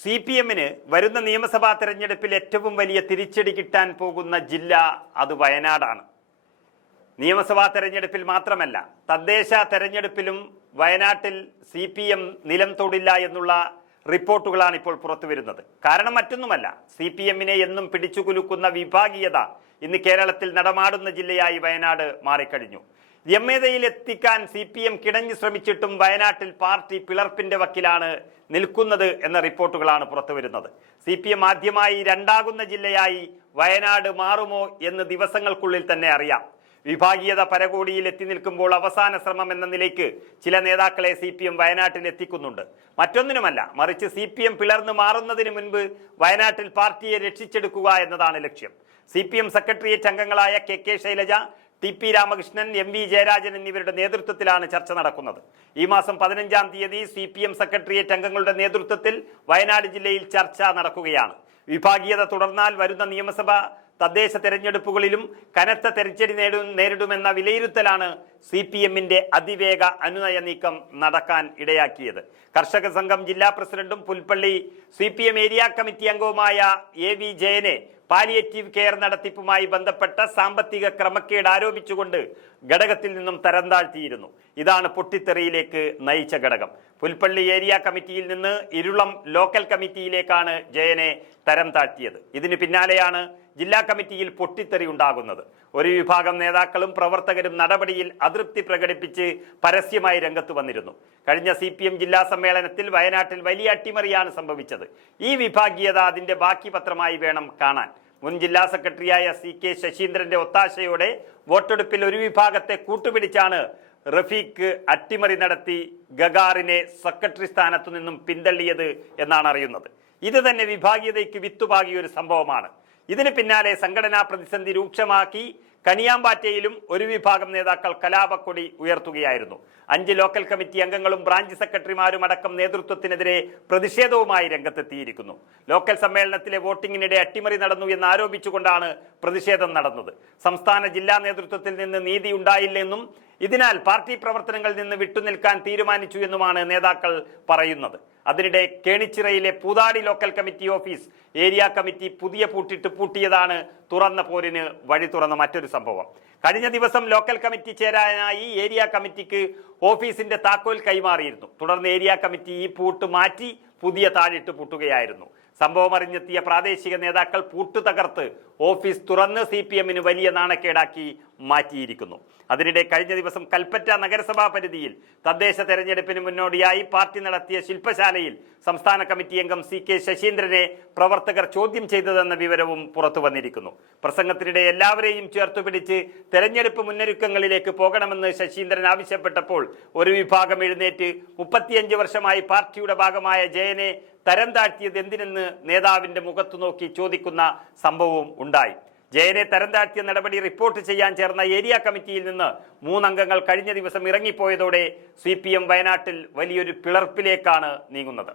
CPM-ന് വരുന്ന നിയമസഭാ തെരഞ്ഞെടുപ്പിൽ ഏറ്റവും വലിയ തിരിച്ചടി കിട്ടാൻ പോകുന്ന ജില്ല അത് വയനാടാണ്. നിയമസഭാ തെരഞ്ഞെടുപ്പിൽ മാത്രമല്ല, തദ്ദേശ തെരഞ്ഞെടുപ്പിലും വയനാട്ടിൽ CPM നിലം തൊടില്ല എന്നുള്ള റിപ്പോർട്ടുകളാണ് ഇപ്പോൾ പുറത്തു വരുന്നത്. കാരണം മറ്റൊന്നുമല്ല, CPM-നെ എന്നും പിടിച്ചുകുലുക്കുന്ന വിഭാഗീയത ഇന്ന് കേരളത്തിൽ നടമാടുന്ന ജില്ലയായി വയനാട് മാറിക്കഴിഞ്ഞു. രമ്യതയിലെത്തിക്കാൻ CPM കിടഞ്ഞു ശ്രമിച്ചിട്ടും വയനാട്ടിൽ പാർട്ടി പിളർപ്പിന്റെ വക്കിലാണ് നിൽക്കുന്നത് എന്ന റിപ്പോർട്ടുകളാണ് പുറത്തുവരുന്നത്. CPM ആദ്യമായി രണ്ടാകുന്ന ജില്ലയായി വയനാട് മാറുമോ എന്ന് ദിവസങ്ങൾക്കുള്ളിൽ തന്നെ അറിയാം. വിഭാഗീയത പരകോടിയിൽ എത്തി നിൽക്കുമ്പോൾ അവസാന ശ്രമം എന്ന നിലയ്ക്ക് ചില നേതാക്കളെ CPM വയനാട്ടിൽ എത്തിക്കുന്നുണ്ട്. മറ്റൊന്നിനുമല്ല, മറിച്ച് CPM പിളർന്നു മാറുന്നതിന് മുൻപ് വയനാട്ടിൽ പാർട്ടിയെ രക്ഷിച്ചെടുക്കുക എന്നതാണ് ലക്ഷ്യം. CPM സെക്രട്ടേറിയറ്റ് അംഗങ്ങളായ KK Shailaja, TP Ramakrishnan, MV Jayarajan എന്നിവരുടെ നേതൃത്വത്തിലാണ് ചർച്ച നടക്കുന്നത്. ഈ മാസം 15-ാം തീയതി CPM സെക്രട്ടേറിയറ്റ് അംഗങ്ങളുടെ നേതൃത്വത്തിൽ വയനാട് ജില്ലയിൽ ചർച്ച നടക്കുകയാണ്. വിഭാഗീയത തുടർന്നാൽ വരുന്ന നിയമസഭ തദ്ദേശ തെരഞ്ഞെടുപ്പുകളിലും കനത്ത തെരച്ചിൽ നേരിടുമെന്ന വിലയിരുത്തലാണ് CPM-ന്റെ അതിവേഗ അനുനയ നീക്കം നടക്കാൻ ഇടയാക്കിയത്. കർഷക സംഘം ജില്ലാ പ്രസിഡന്റും പുൽപ്പള്ളി CPM ഏരിയ കമ്മിറ്റി അംഗവുമായ AV ജയനെ പാലിയേറ്റീവ് കെയർ നടത്തിപ്പുമായി ബന്ധപ്പെട്ട സാമ്പത്തിക ക്രമക്കേട് ആരോപിച്ചുകൊണ്ട് ഘടകത്തിൽ നിന്നും തരം താഴ്ത്തിയിരുന്നു. ഇതാണ് പൊട്ടിത്തെറിയിലേക്ക് നയിച്ച ഘടകം. പുൽപ്പള്ളി ഏരിയ കമ്മിറ്റിയിൽ നിന്ന് ഇരുളം ലോക്കൽ കമ്മിറ്റിയിലേക്കാണ് ജയനെ തരം താഴ്ത്തിയത്. ഇതിന് പിന്നാലെയാണ് ജില്ലാ കമ്മിറ്റിയിൽ പൊട്ടിത്തെറി ഉണ്ടാകുന്നത്. ഒരു വിഭാഗം നേതാക്കളും പ്രവർത്തകരും നടപടിയിൽ അതൃപ്തി പ്രകടിപ്പിച്ച് പരസ്യമായി രംഗത്ത് വന്നിരുന്നു. കഴിഞ്ഞ CPM ജില്ലാ സമ്മേളനത്തിൽ വയനാട്ടിൽ വലിയ അട്ടിമറിയാണ് സംഭവിച്ചത്. ഈ വിഭാഗീയത അതിന്റെ ബാക്കി പത്രമായി വേണം കാണാൻ. മുൻ ജില്ലാ സെക്രട്ടറിയായ CK ശശീന്ദ്രന്റെ ഒത്താശയോടെ വോട്ടെടുപ്പിൽ ഒരു വിഭാഗത്തെ കൂട്ടുപിടിച്ചാണ് റഫീഖ് അട്ടിമറി നടത്തി ഗഗാറിനെ സെക്രട്ടറി സ്ഥാനത്തു നിന്നും പിന്തള്ളിയത് എന്നാണ് അറിയുന്നത്. ഇത് തന്നെ വിഭാഗീയതയ്ക്ക് വിത്തുപാകിയ ഒരു സംഭവമാണ്. ഇതിന് പിന്നാലെ സംഘടനാ പ്രതിസന്ധി രൂക്ഷമാക്കി കണിയാമ്പാറ്റയിലും ഒരു വിഭാഗം നേതാക്കൾ കലാപക്കൊടി ഉയർത്തുകയായിരുന്നു. 5 ലോക്കൽ കമ്മിറ്റി അംഗങ്ങളും ബ്രാഞ്ച് സെക്രട്ടറിമാരും അടക്കം നേതൃത്വത്തിനെതിരെ പ്രതിഷേധവുമായി രംഗത്തെത്തിയിരിക്കുന്നു. ലോക്കൽ സമ്മേളനത്തിലെ വോട്ടിങ്ങിനിടെ അട്ടിമറി നടന്നു എന്ന് ആരോപിച്ചുകൊണ്ടാണ് പ്രതിഷേധം നടന്നത്. സംസ്ഥാന ജില്ലാ നേതൃത്വത്തിൽ നിന്ന് നീതി ഉണ്ടായില്ലെന്നും ഇതിനാൽ പാർട്ടി പ്രവർത്തനങ്ങളിൽ നിന്ന് വിട്ടുനിൽക്കാൻ തീരുമാനിച്ചു എന്നുമാണ് നേതാക്കൾ പറയുന്നത്. അതിനിടെ കേണിച്ചിറയിലെ Poothadi local committee office area committee പുതിയ പൂട്ടിട്ട് പൂട്ടിയതാണ് തുറന്ന പോരിന് വഴി തുറന്ന മറ്റൊരു സംഭവം. കഴിഞ്ഞ ദിവസം ലോക്കൽ കമ്മിറ്റി ചേരാനായി ഏരിയ കമ്മിറ്റിക്ക് ഓഫീസിന്റെ താക്കോൽ കൈമാറിയിരുന്നു. തുടർന്ന് ഏരിയ കമ്മിറ്റി ഈ പൂട്ട് മാറ്റി പുതിയ താഴിട്ട് പൂട്ടുകയായിരുന്നു. സംഭവം അറിഞ്ഞെത്തിയ പ്രാദേശിക നേതാക്കൾ പൂട്ട് തകർത്ത് ഓഫീസ് തുറന്ന് CPM-ന് വലിയ നാണക്കേടാക്കി മാറ്റിയിരിക്കുന്നു. അതിനിടെ കഴിഞ്ഞ ദിവസം കൽപ്പറ്റ നഗരസഭാ പരിധിയിൽ തദ്ദേശ തെരഞ്ഞെടുപ്പിന് മുന്നോടിയായി പാർട്ടി നടത്തിയ ശില്പശാലയിൽ സംസ്ഥാന കമ്മിറ്റി അംഗം CK ശശീന്ദ്രനെ പ്രവർത്തകർ ചോദ്യം ചെയ്തതെന്ന വിവരവും പുറത്തു വന്നിരിക്കുന്നു. പ്രസംഗത്തിനിടെ എല്ലാവരെയും ചേർത്തുപിടിച്ച് തെരഞ്ഞെടുപ്പ് മുന്നൊരുക്കങ്ങളിലേക്ക് പോകണമെന്ന് ശശീന്ദ്രൻ ആവശ്യപ്പെട്ടപ്പോൾ ഒരു വിഭാഗം എഴുന്നേറ്റ് 35 വർഷമായി പാർട്ടിയുടെ ഭാഗമായ ജയനെ തരം താഴ്ത്തിയത് എന്തിനെന്ന് നേതാവിന്റെ മുഖത്തു നോക്കി ചോദിക്കുന്ന സംഭവവും ഉണ്ടായി. ജയനെ തരം താഴ്ത്തിയ നടപടി റിപ്പോർട്ട് ചെയ്യാൻ ചേർന്ന ഏരിയ കമ്മിറ്റിയിൽ നിന്ന് 3 അംഗങ്ങൾ കഴിഞ്ഞ ദിവസം ഇറങ്ങിപ്പോയതോടെ CPM വയനാട്ടിൽ വലിയൊരു പിളർപ്പിലേക്കാണ് നീങ്ങുന്നത്.